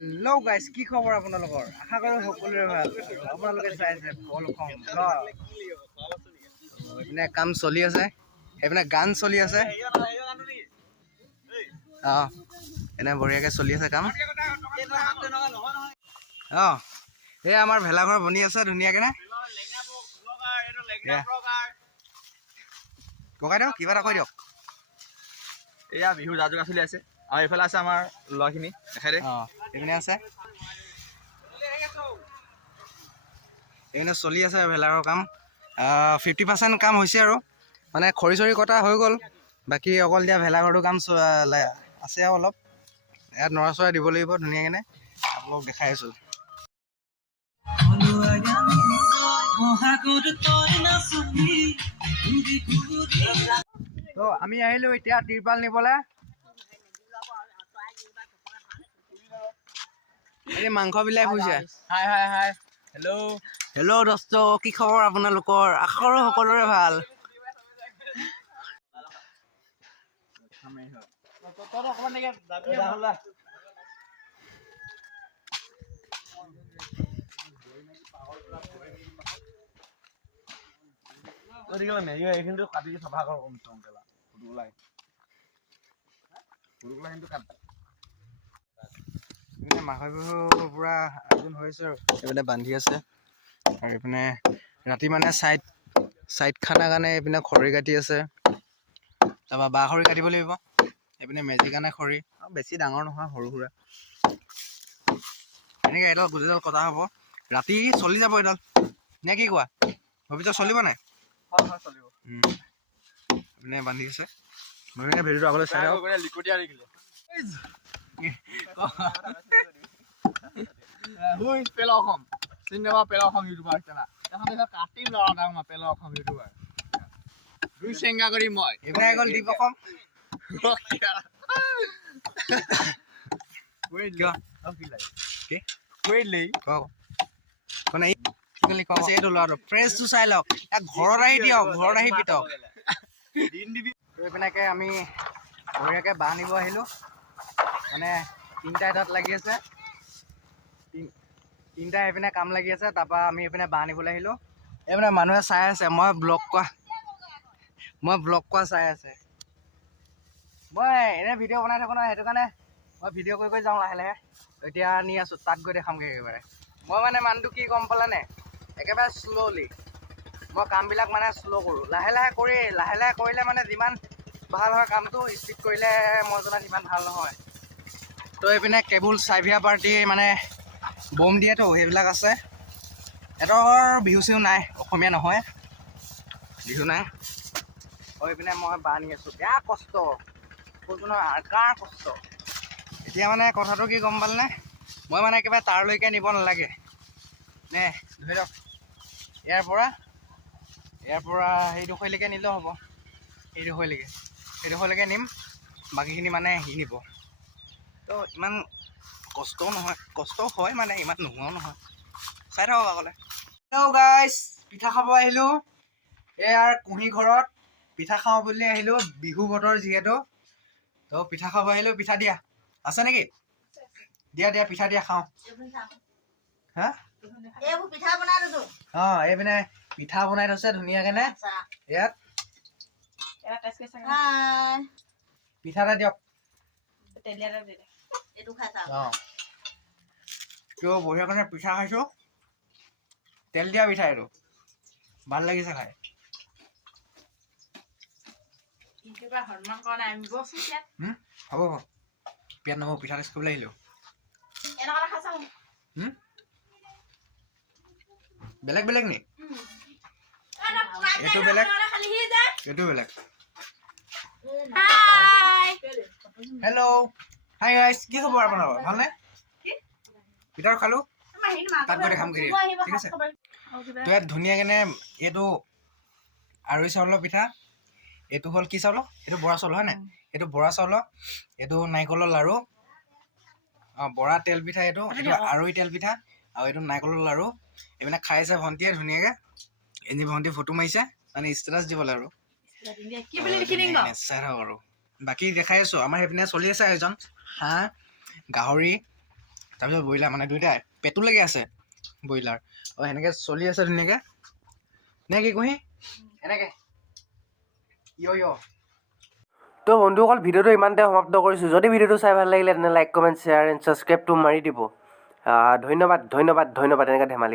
Hello' guys, কি খবৰ আপোনালোকৰ? আশা কৰোঁ সকলোৰে ভাল। আপোনালোকে চাই আছে এইপিনে কাম চলি আছে, সেইপিনে গান চলি আছে। এনে বঢ়িয়াকৈ চলি আছে কাম। এই আমাৰ ভেলাঘৰ বনি আছে ধুনীয়াকৈ নে? ককাই দিয়ক, কিবা এটা কৈ দিয়ক। এয়া বিহু যা যোগাৰ চলি আছে আৰু এইফালে আছে আমাৰ ল'ৰাখিনি দেখাই দে। এইপিনে আছে, এইপিনে চলি আছে ভেলাঘৰ কাম। 50% কাম হৈছে আৰু মানে খৰি চৰি কটা হৈ গ'ল, বাকী অকল এতিয়া ভেলাঘৰটো কাম আছে আৰু অলপ। ইয়াত নৰা চৰা দিব লাগিব ধুনীয়াকৈ, আপোনালোক দেখাই আছোঁ। তো আমি আহিলোঁ এতিয়া তিৰপাল নিবলৈ। এই মাংস বিলাকে শুইছে। হাই হাই হাই, হেল্ল' হেল্ল' দোস্ত, কি খবৰ আপোনালোকৰ? আশা কৰোঁ সকলোৰে ভাল। এইখিনিতো কাটি চাফা কৰ এইপিনে মাঘৰ বিহু পুৰা আয়োজন হৈছে আৰু এইপিনে বান্ধি আছে। আৰু এইপিনে ৰাতি মানে চাইড খানা কাৰণে এইপিনে খৰি কাটি আছে। তাৰপৰা বাঁহ খৰি কাটিব লাগিব। এইপিনে মেজি কাৰণে খৰি, আৰু বেছি ডাঙৰ নহয়, সৰু সুৰা। এনেকৈ এডাল গোটেইডাল কটা হ'ব, ৰাতি চলি যাব এডাল, নে কি কোৱা? ভৱিষ্যত চলিব নাই? চলিব। এইপিনে বান্ধি আছে। ভিডিঅ'টো আগলৈ চাই থাকক। পেলা অসম চিনেমা, পেলা অসম ইউটিউবাৰ কাটিম ল'ৰা পেলা অসম ইউটিউবাৰ দুই চেংগা কৰি মই এইপিনে গ'ল দীপ অসম। এইটো ল'ৰাটো ফ্ৰেছটো চাই লওক, ইয়াক ঘৰত আহি দিয়ক, ঘৰত আহি পিটক। এইপিনেকে আমি বঢ়িয়াকৈ বাঁহ নিব আহিলোঁ, মানে তিনিটা এটাত লাগি আছে, তিনিটা এইপিনে কাম লাগি আছে। তাৰপৰা আমি এইপিনে বাঁহ নিবলৈ আহিলোঁ। এইপিনে মানুহে চাই আছে, মই ব্লগ কৰা চাই আছে। মই এনেই ভিডিঅ' বনাই থাকোঁ নহয়, সেইটো কাৰণে মই ভিডিঅ' কৰি যাওঁ লাহে লাহে। এতিয়া নি আছোঁ, তাত গৈ দেখামগৈ একেবাৰে। মই মানে মানুহটো কি গম পালানে, একেবাৰে শ্ল'লি মই কামবিলাক মানে শ্ল' কৰোঁ, লাহে লাহে কৰিলে মানে যিমান ভাল হয় কামটো, স্পীড কৰিলে মই জনাত ইমান ভাল নহয়। তো এইপিনে কেবুল চাইভিয়া পাৰ্টি মানে বম দিয়েতো, সেইবিলাক আছে। সিহঁতৰ বিহু চিহু নাই, অসমীয়া নহয়, বিহু নাই। এইপিনে মই বাঁহ নি আছোঁ, বেয়া কষ্ট, কৈছোঁ নহয়, আকাৰ কষ্ট। এতিয়া মানে কথাটো কি গম পালেনে, মই মানে একেবাৰে তাৰলৈকে নিব নালাগে নে, ধৰি লওক ইয়াৰ পৰা সেইডোখৰলৈকে নিলেও হ'ব, সেইডোখৰলৈকে নিম, বাকীখিনি মানে সি নিব। তো ইমান কষ্টও নহয়, কষ্টও হয় মানে, ইমান নোহোৱাও নহয়। চাই থাকক আগলৈ। হেল্ল' গাইজ, পিঠা খাব আহিলোঁ। এয়াৰ কুঁহি ঘৰত পিঠা খাওঁ বুলি আহিলোঁ, বিহু বতৰ যিহেতু। তো পিঠা খাব আহিলোঁ, পিঠা দিয়া আছে নেকি? দিয়া পিঠা দিয়া, খাওঁ। হা এইপিনে পিঠা বনাই থৈছে ধুনীয়াকৈ নে, ইয়াত পিঠা এটা দিয়ক। কিয় বঢ়িয়া কাৰণে পিঠা খাইছোঁ, তেল দিয়া পিঠা, এইটো ভাল লাগিছে খাই। হ'ব বিয়াত নহ'ব, পিঠা টেষ্ট কৰিবলৈ আহিলোঁ। বেলেগ নি? এইটো বেলেগ, এইটো বেলেগ। হেল্ল' হাই গাইজ, কি খবৰ আপোনালোকৰ? ভালনে? পিঠা খালোঁ, তাত গৈ দেখামগৈ, ঠিক আছে? তো ইয়াত ধুনীয়াকৈ এইটো আৰৈ চাউলৰ পিঠা, এইটো হ'ল কি চাউলৰ? এইটো বৰা চাউল হয় নাই? এইটো বৰা চাউলৰ, এইটো নাৰিকলৰ লাড়ু, বৰা তেল পিঠা, এইটো আৰৈ তেল পিঠা, আৰু এইটো নাৰিকলৰ লাড়ু। এইপিনে খাইছে ভণ্টিয়ে ধুনীয়াকৈ, এনে ভণ্টিয়ে ফটো মাৰিছে, মানে ষ্টেটাছ দিবলৈ আৰু চাই থাকক আৰু। বাকী দেখাই আছোঁ, আমাৰ সেইপিনে চলি আছে আয়োজন, হাঁহ, গাহৰি, তাৰপিছত ব্ৰইলাৰ মানে দুইটাই পেটুলৈকে আছে ব্ৰইলাৰ সেনেকৈ চলি আছে ধুনীয়াকৈ নে কি কুঁহি এনেকৈ ইয় তো বন্ধুসকল ভিডিঅ'টো ইমানতে সমাপ্ত কৰিছোঁ যদি ভিডিঅ'টো চাই ভাল লাগিলে তেনে লাইক কমেণ্ট শ্বেয়াৰ এণ্ড ছাবস্ক্ৰাইবটো মাৰি দিব ধন্যবাদ এনেকৈ ধেমালি